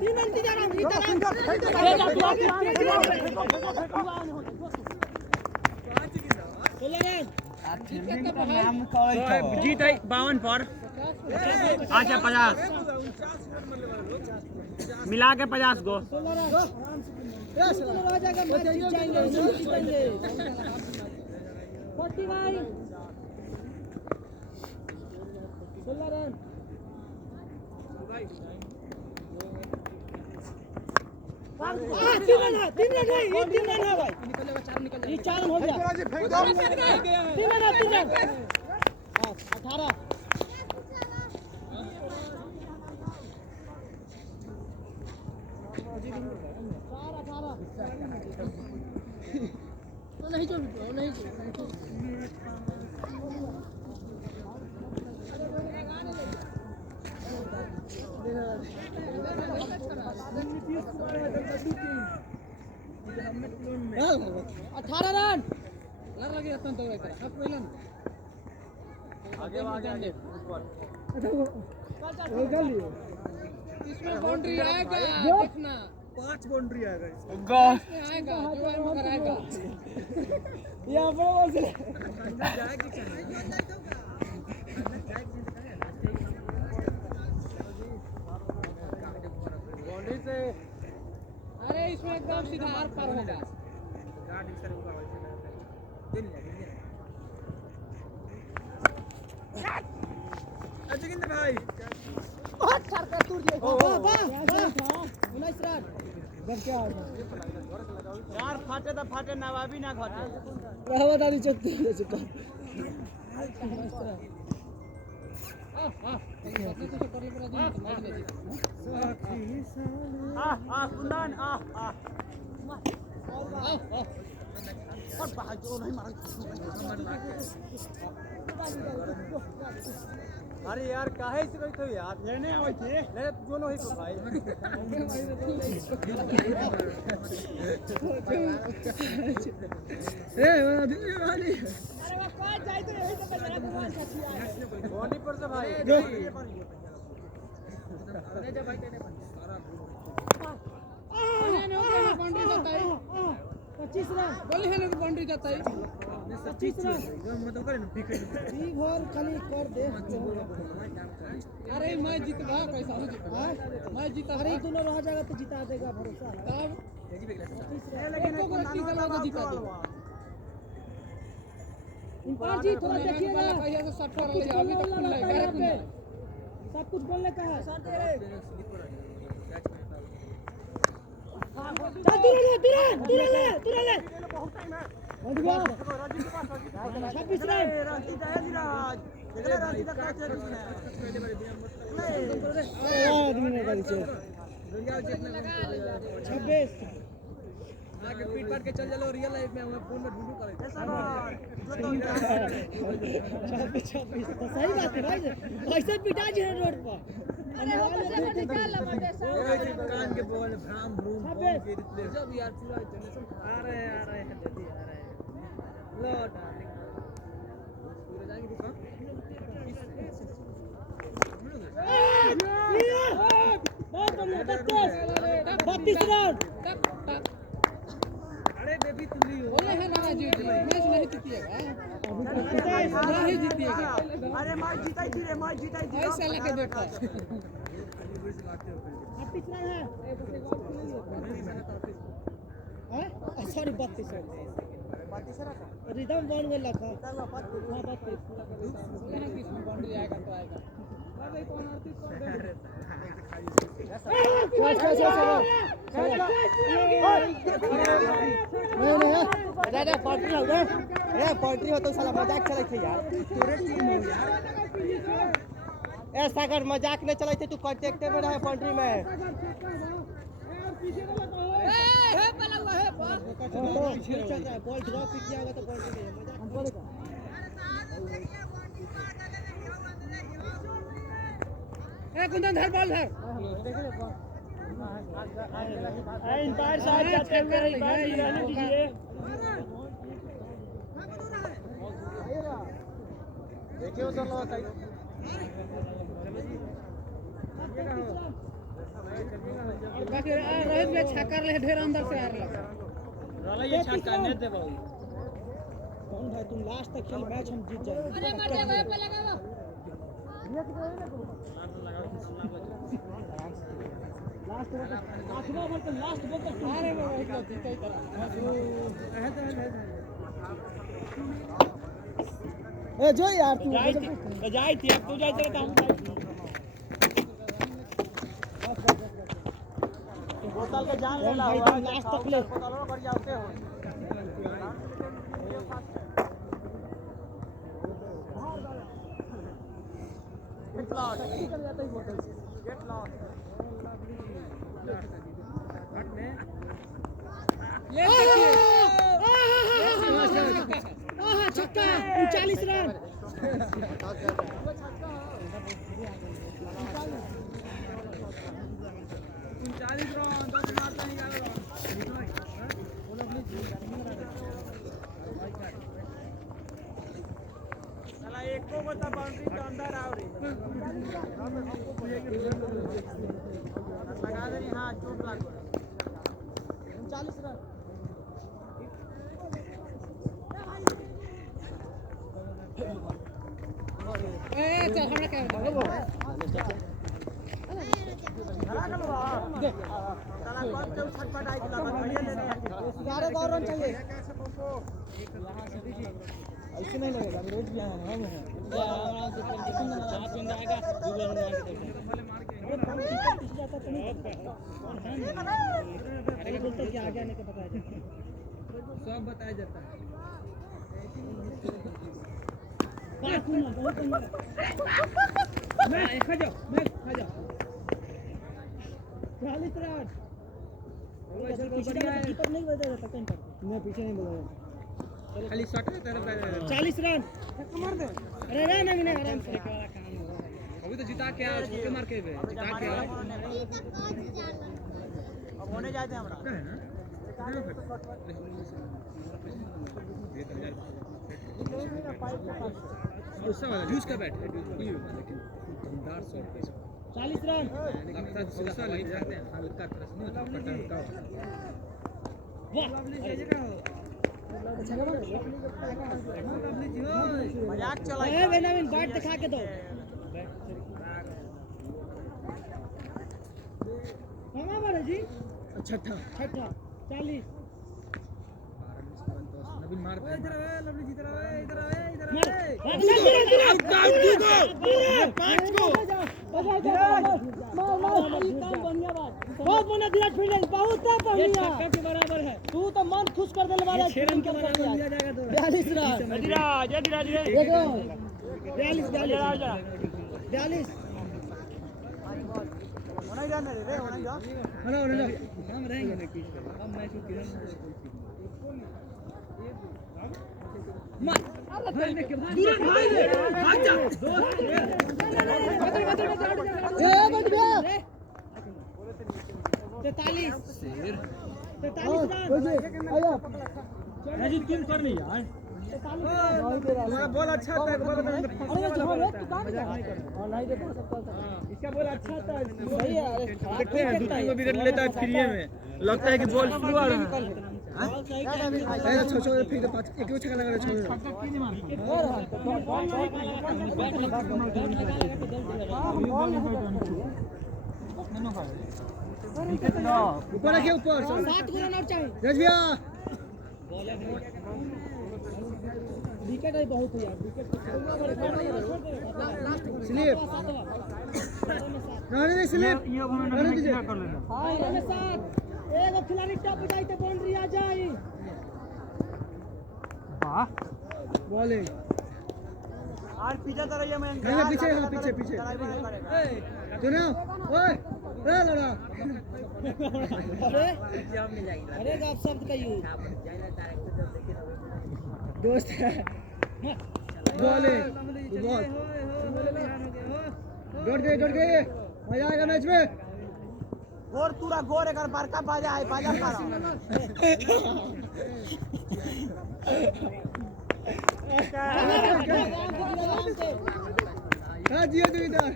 तीन इंतजार जीत है 52 पर अच्छा 50 मिला के 50 गो तीन रन है भाई ये 4 रन हो गया 3 रन 18 नहीं अठारह रन लगे आगे इसमें बाउंड्री आएगा देखना 5 बाउंड्री आएगा आएगा जो है आएगा यहाँ पर बस बाउंड्री से अरे इसमें एकदम सीधा आर पार होगा जोगिंदर भाई बहुत सरकार टूट गया वाह वाह नाइस रन जब क्या यार फाटे तो फाटे नवाबी ना घटे रहवा दादी चलते हैं चुका कुंदन और बाहर जो नहीं मार अरे यार काहे से बैठो यार लेने आवे छे ले जो नहीं को भाई ए वाली अरे वो कौन जाए तो यही तो बेचारा भगवान का छिया बॉडी पर से भाई अरे जा भाई तेरे बाउंड्री जाता है 25 रन बोली है ना कि बाउंड्री जाता है 25 रन मतलब करे ना विकेट दी भर खाली कर दे अरे मैं जीतगा कैसा हो जीतगा मैं जीता अरे दोनों रह जाएगा तो जिता देगा भरोसा तब लेकिन को गलती करा तो जीता दे इम्पाल जी थोड़ा देखिएगा कहिया से 60 पर ले अभी तक खुला है गैर खुला है सब कुछ बोलने का है चल धीरे ले बहुत टाइम है बंद गया राजीव के पास 26 रन रांची जाया धीराज देखले रांची तक का चल आदमी ने गाड़ी चल 26 आगे पीट पाट के चल चलो रियल लाइफ में हम फोन में ढूंढू करे तो सही बात है भाई ऐसे पिटा जी रोड पर अरे वो तो निकाल ला मटे कान के बगल में भ्राम भ्रूम के इतने जब यार पूरा जनरेशन आ रहे हैं जल्दी आ रहे हैं लो डार्लिंग पूरे जाएंगे दुकान बहुत बढ़िया 32 रन अरे बेबी तुम भी हो बोले है ना जीत मैच नहीं जीतिएगा नहीं जीतिएगा अरे मैच जीताई थी रे मैच जीताई थी ऐसा लेके देखो 38 रन है सॉरी 32 रिदम बन गया था हां 32 बाउंड्री आएगा तो आएगा अरे कौन 38 पोल्ट्री हो तो साला मजाक चले थे यार ऐसा अगर मजाक नहीं चले थे तू कांटेक्ट में रहे पोल्ट्री में ए पला हुआ है बॉल चल रहा है बॉल ड्रॉप किया होगा तो पोल्ट्री में मजाक ए कुंदन धर बॉल धर इंपायर साहब जाते हुए इंपायर रहने दीजिए देखियो तो लो सही और बाकी रोहित में छक्का ले ढेर अंदर से आ रहा रोला ये छक्का नहीं दे बाबू कौन भाई तुम लास्ट तक खेल मैच हम जीत जाएंगे अरे मर जा पे लगाओ लास्ट आठवां बॉल पे लास्ट बॉल तक अरे रोहित को जीता ही तरह ए जो यार तू जाई थी अब तू जाई तो हम बोतल के जान ले ला भाई लास्ट तक ले बोतल में भर जाते हो गेट लॉस ये आहा छक्का 39 रन एको बता बाउंड्री के अंदर आओ रे हाँ चोट लागो 40 रन चल हमरा क्या रन चाहिए ऐसे नहीं लगेगा रोज भी हम क्या आगे आने का बताया सब बताया जाता है मैं खा जाओ 40 रन कीपर नहीं बजा जाता कहीं पर मैं पीछे नहीं बोला खाली शॉट है तेरा 40 रन मार दे अरे रन अभी नहीं आराम से अभी तो जिता के आओ छोटे मार के जिता के आओ अब होने जाते हैं हमरा गुस्सा वाला जूस का बैट है ये लेकिन दमदार शॉट पे 40 रन लगता है गुस्सा लग जाते हैं हल्का क्रश नहीं होता पटन का वाह मजाक चला ए बेनामिन बैट दिखा के दो कहां मारे जी छठा 40 नबीन मार दे इधर आ लवली जी इधर आ बहुत बढ़िया विराट फिटनेस बहुत बढ़िया के बराबर है तू तो मन खुश कर देले वाला 6 रन के बराबर दिया जाएगा 42 रन धीराज 42 होना जाने रे होना जा हम रहेंगे ना कि हम मैच को किरण दूर भाई भाग जा राजीव टीम कर ली यार तुम्हारा बॉल अच्छा था इसका बॉल अच्छा था सही है देखते हैं दूसरे को विकेट लेता है फ्री में लगता है कि बॉल स्लो आ रहा है ऐसा छोड़ फिर तो पांच एक छक्का लगा छोड़ ऊपर रखिए ऊपर 7 रन आउट चाहिए जज भैया विकेट है बहुत यार विकेट स्लिप रहने दे स्लिप रहने दीजिए हां रहने साथ एक खिलाड़ी टप जाए तो बाउंड्री आ जाए वाह बॉलिंग और पीछे तरह ये मैं पीछे हां पीछे सुनो ओए ए लड़ा अरे आप शब्द का यूज दोस्त है बॉलिंग बॉल डर गए मजा आएगा मैच में गोर तूरा गोर एक बड़का बाजा है बाजा मारा हां जियो तू इधर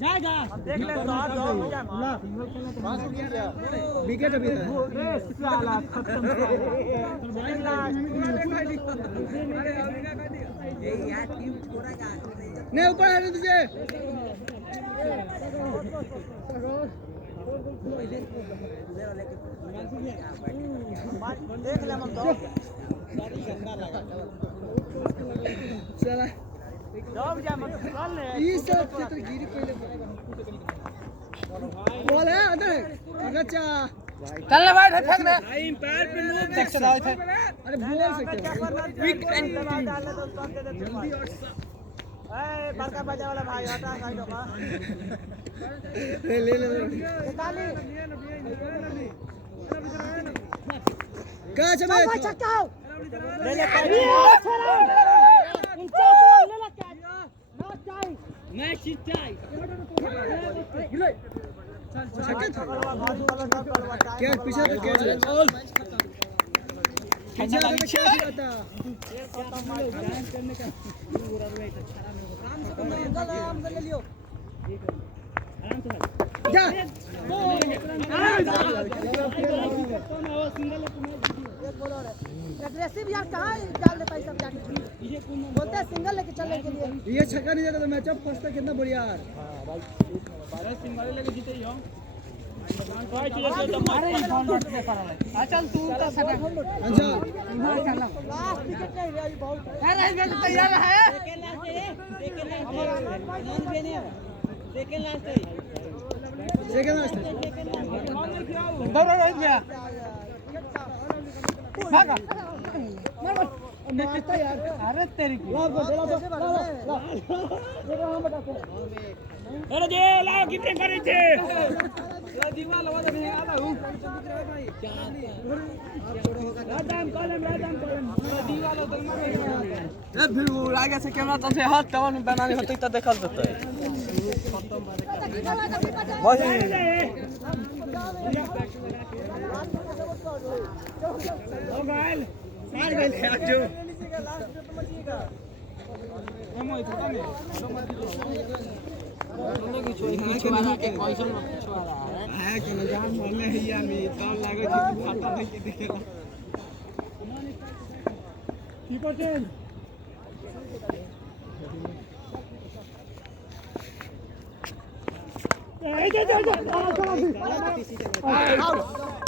जाएगा देख ले विकेट अभी है नहीं ऊपर आने दीजिए देख ले हम तो चला जाओ जा मत कर ले ये सब से तो गिरी पहले बॉल है अंदर अच्छा चल ले बैठ फेंक दे टाइम पैर पे मूव देख चलाए थे अरे बॉल से क्विक एंड जल्दी और ए बड़का बजा वाला भाई हटा साइड होगा ले निकाली क्या चले छक्का ले ले मैच जीताई क्या पीछे तो कैच है खींचा लगे क्या होता जा एग्रेसिव यार कहाँ डाल देता है सब जाके बोलते हैं सिंगल लेके चलने के लिए ये छक्का नहीं जाता तो मैच अप फर्स्ट कितना बढ़िया यार सिंगल लेके जीते ही हो चल तू तो सका अच्छा लास्ट विकेट नहीं रहा बहुत अरे मैं तैयार है सेकंड लास्ट दौड़ रहा है भागा मारता यार अरे तेरी की अरे जे लाओ कितने करे थे फिर वो आगे से कैमरा तो से हाथ टवन बनाने होते तो देखल देते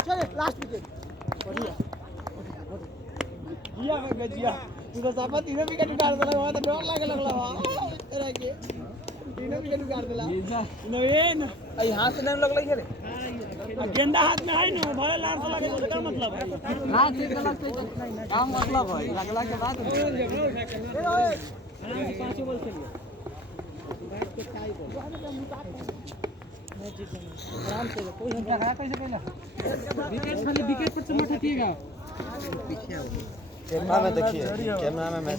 चले लास्ट विकेट जिया में गजिया तू तो सापा तीनों विकेट उतार देला वहां तो डर लागे लगला तेरा के तीनों विकेट उतार देला नवीन आई हाथ से नहीं लगला के रे गेंदा हाथ में है ना भले लाल से लगे तो क्या मतलब है हां ठीक गलत से काम मतलब है लगला के बाद पांचों बॉल खेलिए आराम से कोई लगा कैसे पहला विकेट खाली विकेट पर से मत हटिएगा कैमरा में देखिए कैमरा में मैं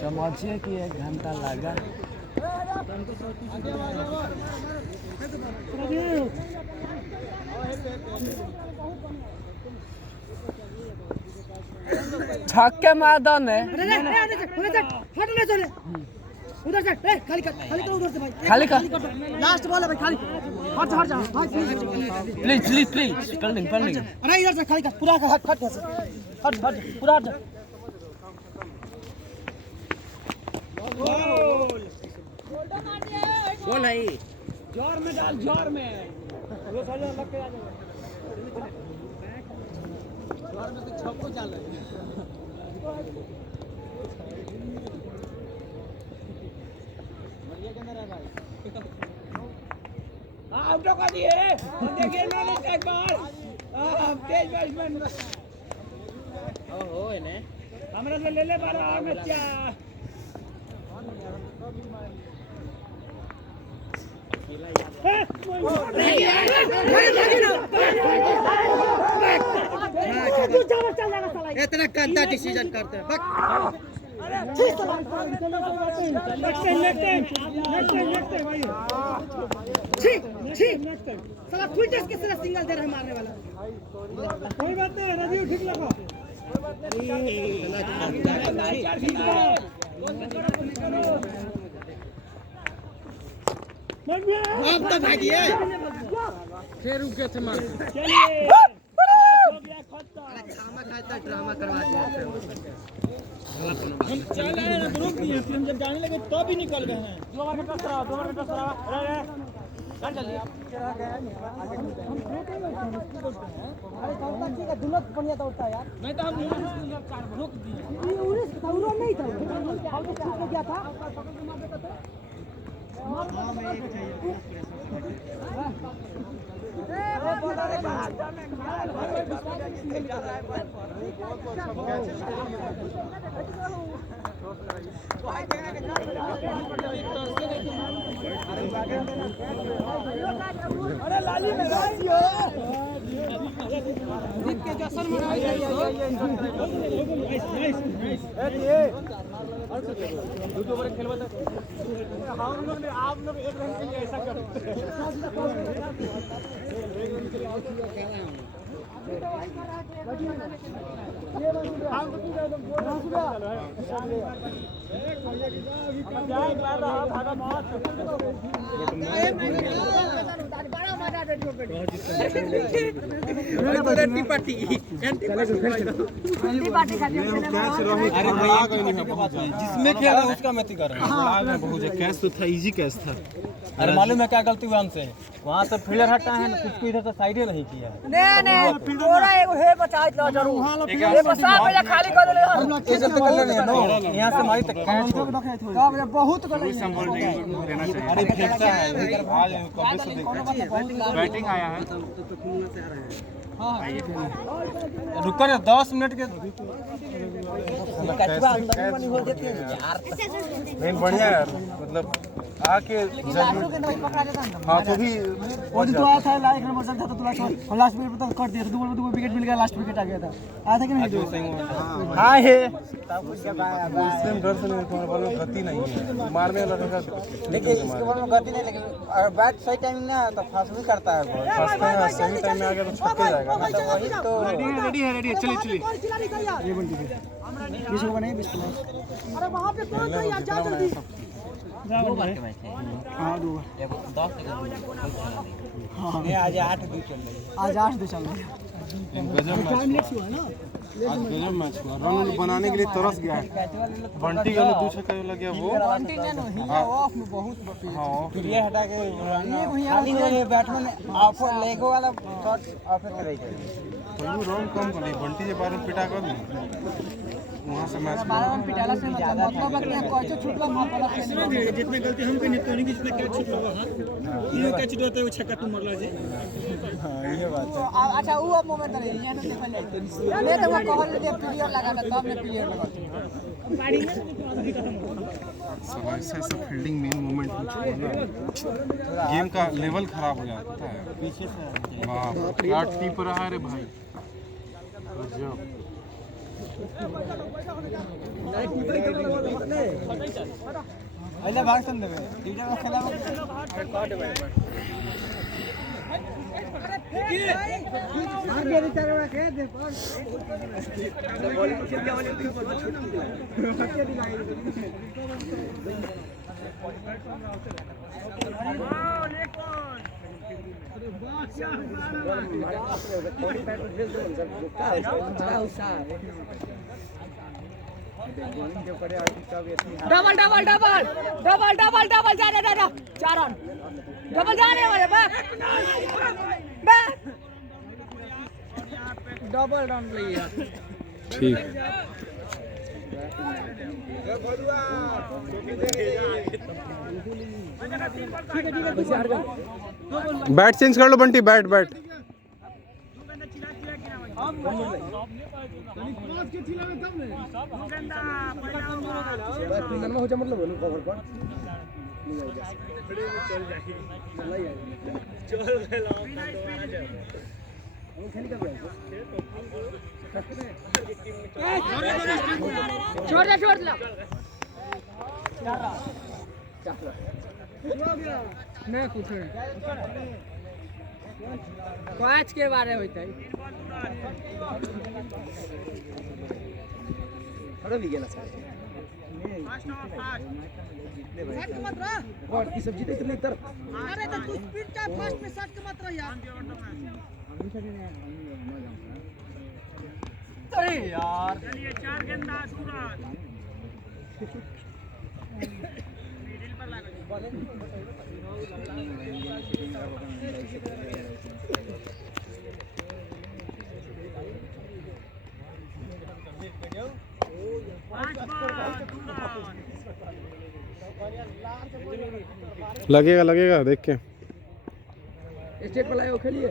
समझिए कि 1 घंटा लगा छक्के मार दो ने उधर से खाली कर उधर से भाई खाली कर लास्ट बॉल है भाई खाली हट जा भाई प्लीज फील्डिंग अरे इधर से खाली कर पूरा कर हट कैसे हट पूरा हट बोल है जोर में डाल जोर में वो साले लग के आ जाएगा जोर में तो छक्को चाल रहा है आउट कर दिए देखिए मैंने एक बार तेज बैट्समैन ओहो ने हमरा से ले बारा बच्चा इतना गंदा डिसीजन करते हैं साला क्विंटस के साथ सिंगल दे रहा है मारने वाला कोई बात नहीं राजीव ठीक लगा आप तो भागिए फिर रुक गए थे मार चलिए हो गया खत्म ड्रामा खाता ड्रामा करवा दिया हम चल आए ना रुक दिए हम जब जाने लगे तो भी निकल गए हैं दो बार टच रहा अरे अरे दौड़ता ठीक है दुलत बढ़िया दौड़ता है यार नहीं तो हम रुक दिए ये उड़ीस था उड़ो नहीं था हम तो छूट गया था अरे लाली में के जसन आप लोग एक रन के लिए ऐसा करो। जिसमें खेला उसका मैं कर रहा हूँ। कैच तो था, इजी कैच था। अरे मालूम है क्या गलती हुआ हमसे? वहाँ से फील्डर हटा है ना, कुछ इधर से साइड नहीं किया है। नहीं थोड़ा एगो हे बचा लो जरूर। ये बसा पहले खाली कर दे। ऐसे तो कर लेने नो, यहाँ से मारी तक कैच हो। कब रे बहुत कर देना चाहिए। अरे फेंकता है आज कब से देखा बैटिंग आया है। रुको ना 10 मिनट के नहीं बढ़िया यार, मतलब आके हाँ तो भी वो जो आया था लाइक नंबर चल था तो तुला लास्ट विकेट पर कर दिया था। 2 विकेट मिल गया, लास्ट विकेट आ गया था। आया था कि नहीं? हाँ है इसमें डर से नहीं, तुम्हारे बॉल में गति नहीं है, मारने वाला रहेगा। देखिए इसके बॉल में गति नहीं, लेकिन अगर बैट सही टाइम में ना तो फास्ट भी करता है बॉल। फंसते हैं, सही टाइम में आ गया तो छक्के जाएगा। वही तो रेडी है चलिए। ये बंटी 20 होगा नहीं 20 प्लस। अरे वहां पे कौन था यार, जा जल्दी। दो बार के मैच है। हां 2 10 हां ये आज 8 2 चल रही है। आज 8 दे चल रहा है। गजब मैच हुआ ना, आज गजब मैच हुआ। रन बनाने के लिए तरस गया है। बंटी का 2 छक्का लग गया वो। बंटी ने नो ही ऑफ में बहुत हाँ ये हटा के खाली ये बैट्समैन ऑफ लेगो वाला शॉट ऑफ कर रही है। तो रन कम कर ली बंटी के बारे में पिटा कर दी वहां से मैच 12 रन पिटाला से मतलब है कि कोच छूटला मार पड़ा। जितने गलती हम कहीं तो नहीं कि जितना कैच छूट लगा। हां ये कैच होता है वो छक्का तुम मारला जी। हां ये बात है। अच्छा वो अब मोमेंट है ये ना देखो नहीं ये तो वो कहल ले प्लेयर लगा था तब ने प्लेयर लगा गाड़ी में अभी खत्म हो सब ऐसा फील्डिंग मेन मोमेंट हो चुका है ना, गेम का लेवल खराब हो जाता है पीछे से। वाह क्या टीप रहा है रे भाई, गजब। पहले भाग सुन देबे टीचर को खेला आगे बेचारे में कह दे पर बॉलिंग खेल के वाले ऊपर बहुत छोटी double double double double double double जा रहे दादा 4 रन डबल जा रहे वाले बैक डबल रन लिया ठीक। बैट चेंज कर लो बंटी, बैट बैट छोड़ दे मैं कुछ कैच के बारे होता है थोड़ा भी गेला सर और की सब्जी देख ले इधर। अरे तो तू स्पीड का फास्ट में शॉट के मत रह यार। अरे यार चलिए 4 गेंद सूरज मिडिल पर लगा लगेगा लगेगा देख के स्टेट पर लाओ खेलिए।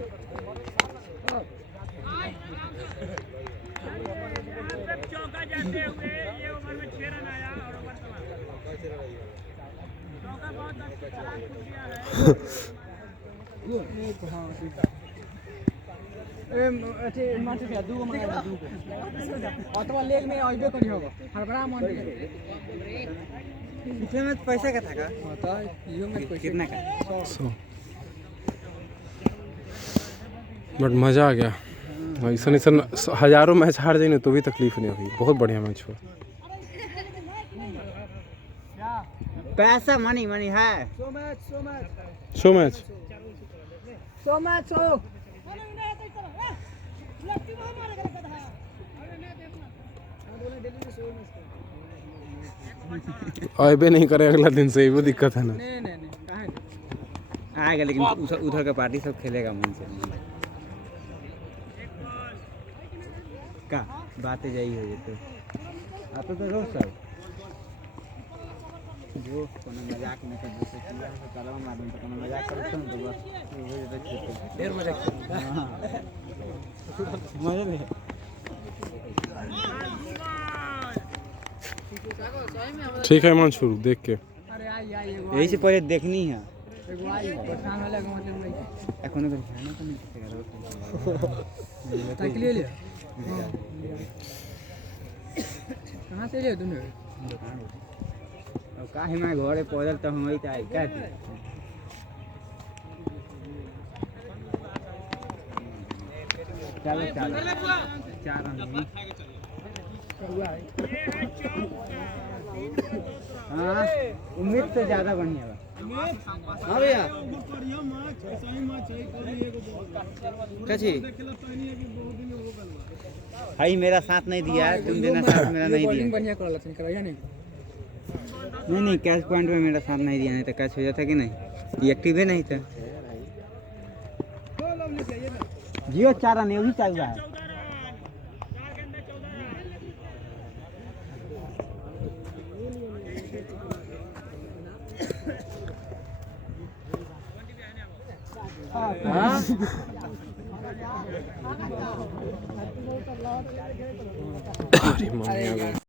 चौका जाते हुए ये ओवर में 6 रन आया और अथी माछ पे दू गो मंगा दू गो अतवा लेग में आइबे करी होगा हड़बड़ा मन इसमें में पैसा का था का तो यो में पैसा कितना का 100। बट मज़ा आ गया। ऐसा ऐसा हज़ारों मैच हार जाए ना तो भी तकलीफ नहीं हुई। बहुत बढ़िया मैच हुआ। पैसा मनी मनी है शो मैच आएबे नहीं करे अगला दिन से, वो दिक्कत है ना। आएगा लेकिन उधर का पार्टी सब खेलेगा मन से का बातें जाई हो जेते आप तो रोज सब जो कोनो मजाक में कर जैसे कि करवा मारन तो कोनो मजाक करते हैं तो बस हो जेते देर मजाक हां मजा ले ठीक है मंशू, देख के यही से पहले देखनी है पठान वाला का मतलब नहीं एखनो कर खाना तो नहीं साइकिल ले कहां से ले तूने अब काहे मैं घरे पैदल तो हम ही आई का चलो चार आदमी हाँ उम्मीद से ज्यादा बढ़िया बा। हाँ भैया भाई मेरा साथ नहीं दिया है, तुम देना साथ मेरा नहीं दिया। नहीं कैश पॉइंट में मेरा साथ नहीं दिया, नहीं तो कैश हो जाता कि नहीं, ये एक्टिव है नहीं था। जियो चारा नहीं भी चल रहा है। अरे मम्मी आ गई।